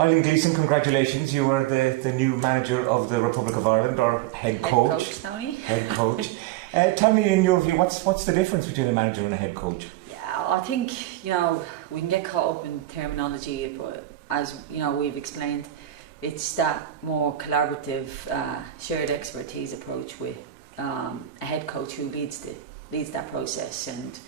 Eileen Gleeson, congratulations. You are the new manager of the Republic of Ireland, or head coach. Head coach, Tony. Head coach. Tell me, in your view, what's the difference between a manager and a head coach? Yeah, I think, we can get caught up in terminology, but as, we've explained, it's that more collaborative, shared expertise approach with a head coach who leads that process and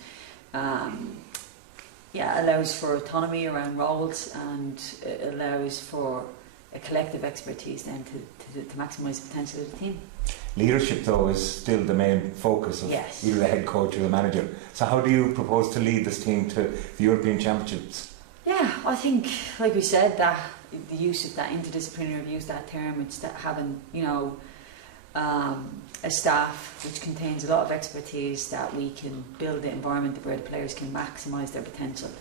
allows for autonomy around roles, and it allows for a collective expertise then to maximise the potential of the team. Leadership, though, is still the main focus of either the head coach or the manager. So how do you propose to lead this team to the European Championships? Yeah, I think, like we said, that the use of that interdisciplinary, I've used that term, it's that having, a staff which contains a lot of expertise, that we can build the environment where the players can maximise their potential.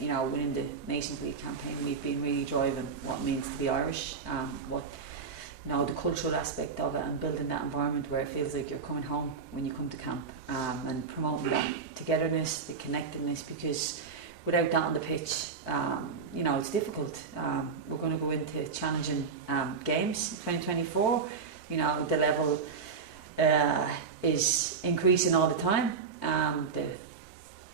Within the Nations League campaign, we've been really driving what it means to be Irish, the cultural aspect of it, and building that environment where it feels like you're coming home when you come to camp, and promoting that togetherness, the connectedness, because without that on the pitch, it's difficult. We're going to go into challenging games in 2024. The level is increasing all the time.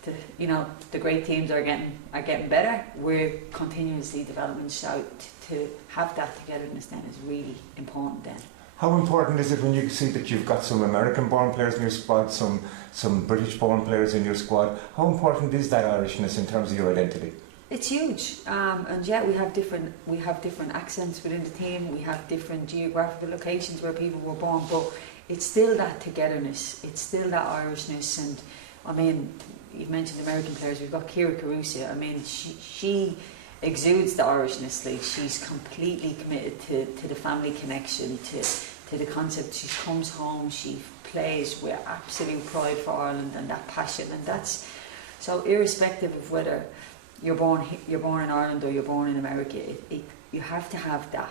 The great teams are getting better. We're continuously developing, so to have that togetherness then is really important then. How important is it when you see that you've got some American-born players in your squad, some British-born players in your squad? How important is that Irishness in terms of your identity? It's huge, and we have different accents within the team. We have different geographical locations where people were born, but it's still that togetherness. It's still that Irishness. And I mean, you've mentioned American players. We've got Kira Carusa. I mean, she exudes the Irishness. Like, she's completely committed to the family connection, to the concept. She comes home, she plays with absolute pride for Ireland and that passion, and that's so irrespective of whether you're born in Ireland or you're born in America. You have to have that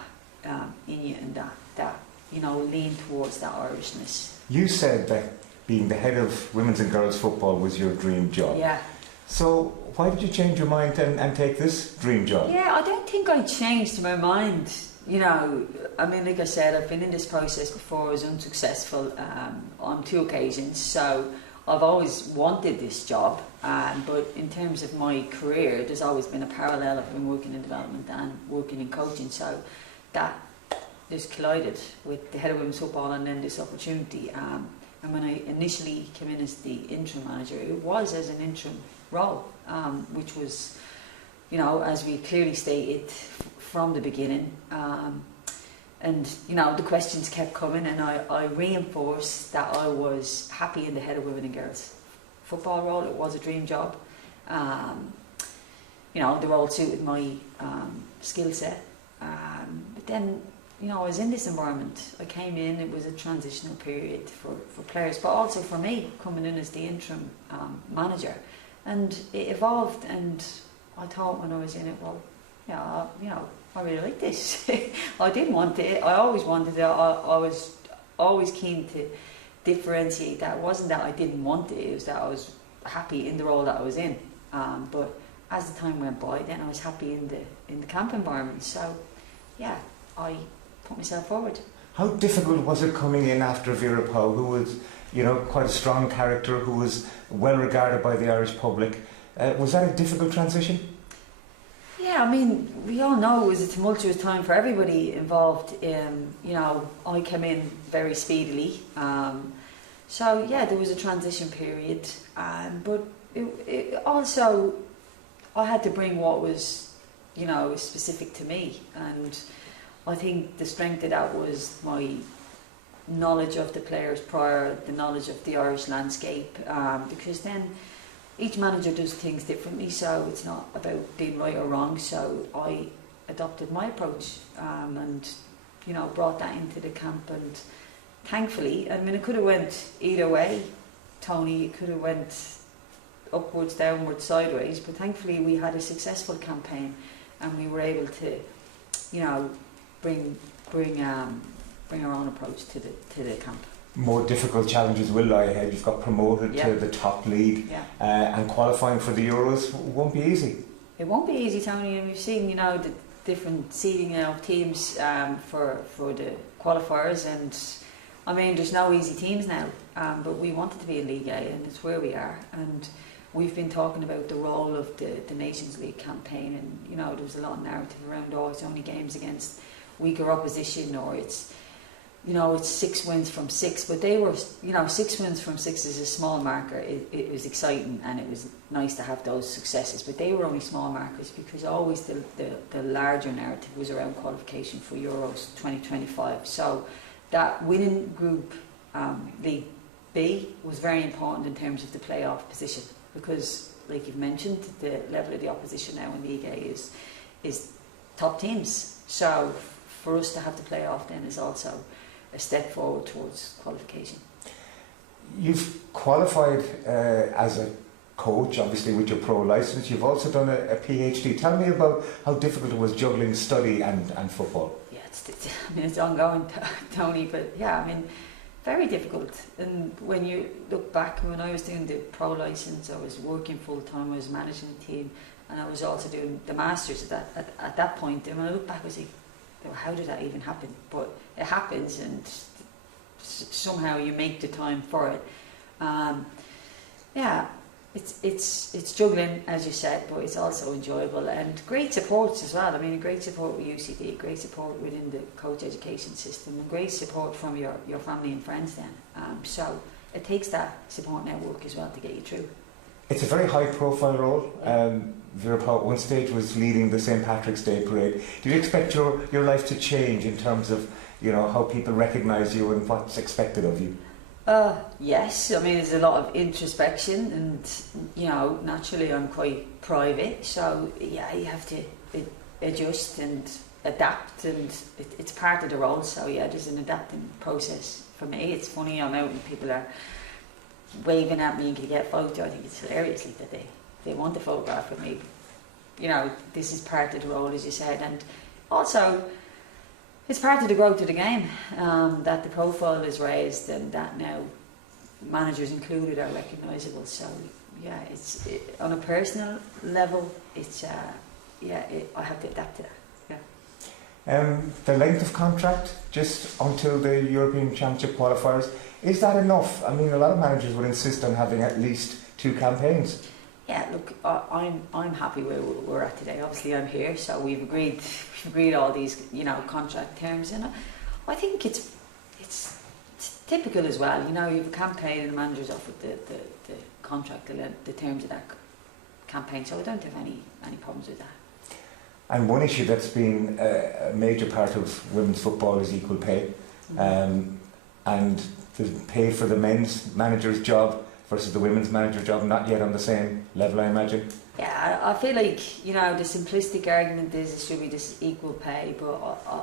in you, and that lean towards that Irishness. You said that being the head of women's and girls football was your dream job. Yeah. So why did you change your mind and take this dream job? Yeah, I don't think I changed my mind. I mean, like I said, I've been in this process before. I was unsuccessful on 2 occasions, so I've always wanted this job. But in terms of my career, there's always been a parallel. I've been working in development and working in coaching, so that just collided with the head of women's football and then this opportunity. And when I initially came in as the interim manager, it was as an interim role, which was, as we clearly stated from the beginning. And the questions kept coming, and I reinforced that I was happy in the head of women and girls football role. It was a dream job. The role suited my skill set. But then, I was in this environment. I came in, it was a transitional period for players, but also for me, coming in as the interim manager. And it evolved, and I thought when I was in it, I really like this. I did want it. I always wanted it. I was always keen to differentiate that. It wasn't that I didn't want it. It was that I was happy in the role that I was in. But as the time went by, then I was happy in the camp environment. So, I put myself forward. How difficult was it coming in after Vera Pauw, who was, quite a strong character, who was well regarded by the Irish public? Was that a difficult transition? Yeah, I mean, we all know it was a tumultuous time for everybody involved. I came in very speedily. There was a transition period. But it also, I had to bring what was, specific to me. And I think the strength of that was my knowledge of the players prior, the knowledge of the Irish landscape, because then each manager does things differently, so it's not about being right or wrong. So I adopted my approach and brought that into the camp, and thankfully, I mean, it could have went either way, Tony. It could have went upwards, downwards, sideways, but thankfully we had a successful campaign, and we were able to bring our own approach to the camp. More difficult challenges will lie ahead. You've got promoted to the top league, and qualifying for the Euros won't be easy. It won't be easy, Tony, and we've seen, different seeding of teams for the qualifiers, and I mean there's no easy teams now, but we wanted to be in League A and it's where we are, and we've been talking about the role of the Nations League campaign, and you know there was a lot of narrative around it's only games against weaker opposition, or it's 6 wins from 6, but they were 6 wins from 6 is a small marker. It was exciting and it was nice to have those successes, but they were only small markers because always the larger narrative was around qualification for Euros 2025. So that winning group, League B, was very important in terms of the playoff position, because like you've mentioned, the level of the opposition now in League A is top teams, so for us to have the playoff then is also a step forward towards qualification. You've qualified as a coach, obviously with your pro licence. You've also done a PhD. Tell me about how difficult it was juggling study and football. Yeah, it's ongoing, Tony, but yeah, I mean, very difficult. And when you look back, when I was doing the pro licence, I was working full time, I was managing a team, and I was also doing the masters at that point. And when I look back, I was like, how did that even happen? But it happens, and somehow you make the time for it. Yeah, it's juggling, as you said, but it's also enjoyable, and great supports as well. I mean, great support with UCD, great support within the coach education system, and great support from your family and friends then. So it takes that support network as well to get you through. It's a very high profile role. Vera Pauw at one stage was leading the St. Patrick's Day parade. Did you expect your life to change in terms of how people recognise you and what's expected of you? Yes, I mean there's a lot of introspection, and naturally I'm quite private, so yeah, you have to adjust and adapt, and it's part of the role. So yeah, there's an adapting process for me. It's funny, I'm out and people are waving at me and can get a photo. I think it's hilariously that they want a photograph with me. This is part of the role, as you said, and also it's part of the growth of the game, that the profile is raised and that now managers included are recognisable. So yeah, on a personal level, it's I have to adapt to that. Yeah. The length of contract, just until the European Championship qualifiers, is that enough? I mean, a lot of managers would insist on having at least 2 campaigns. Yeah, look, I'm happy where we're at today. Obviously, I'm here, so we've agreed all these contract terms, and I think it's typical as well. You have a campaign and the manager's offered the contract, the terms of that campaign, so I don't have any problems with that. And one issue that's been a major part of women's football is equal pay, and the pay for the men's manager's job versus the women's manager's job not yet on the same level, I imagine. Yeah, I feel like the simplistic argument is it should be this equal pay, but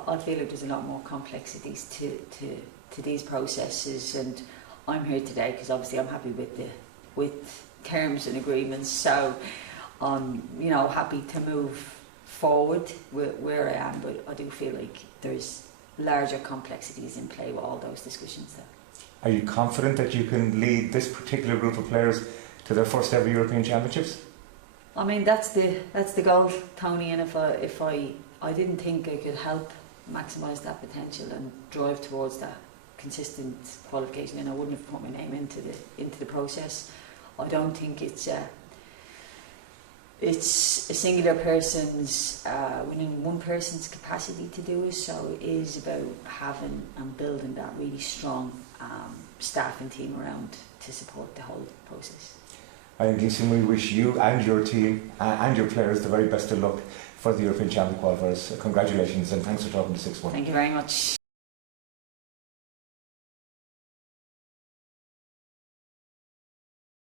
I feel like there's a lot more complexities to these processes, and I'm here today because obviously I'm happy with terms and agreements, so I'm happy to move forward where I am, but I do feel like there's larger complexities in play with all those discussions there. Are you confident that you can lead this particular group of players to their first ever European Championships? I mean, that's the goal, Tony, and if I didn't think I could help maximise that potential and drive towards that consistent qualification, then I wouldn't have put my name into the process. I don't think it's a singular person's within one person's capacity to do it, so it is about having and building that really strong staff and team around to support the whole process. Eileen Gleeson, we wish you and your team and your players the very best of luck for the European Champion qualifiers. Congratulations, and thanks for talking to 6-1. Thank you very much.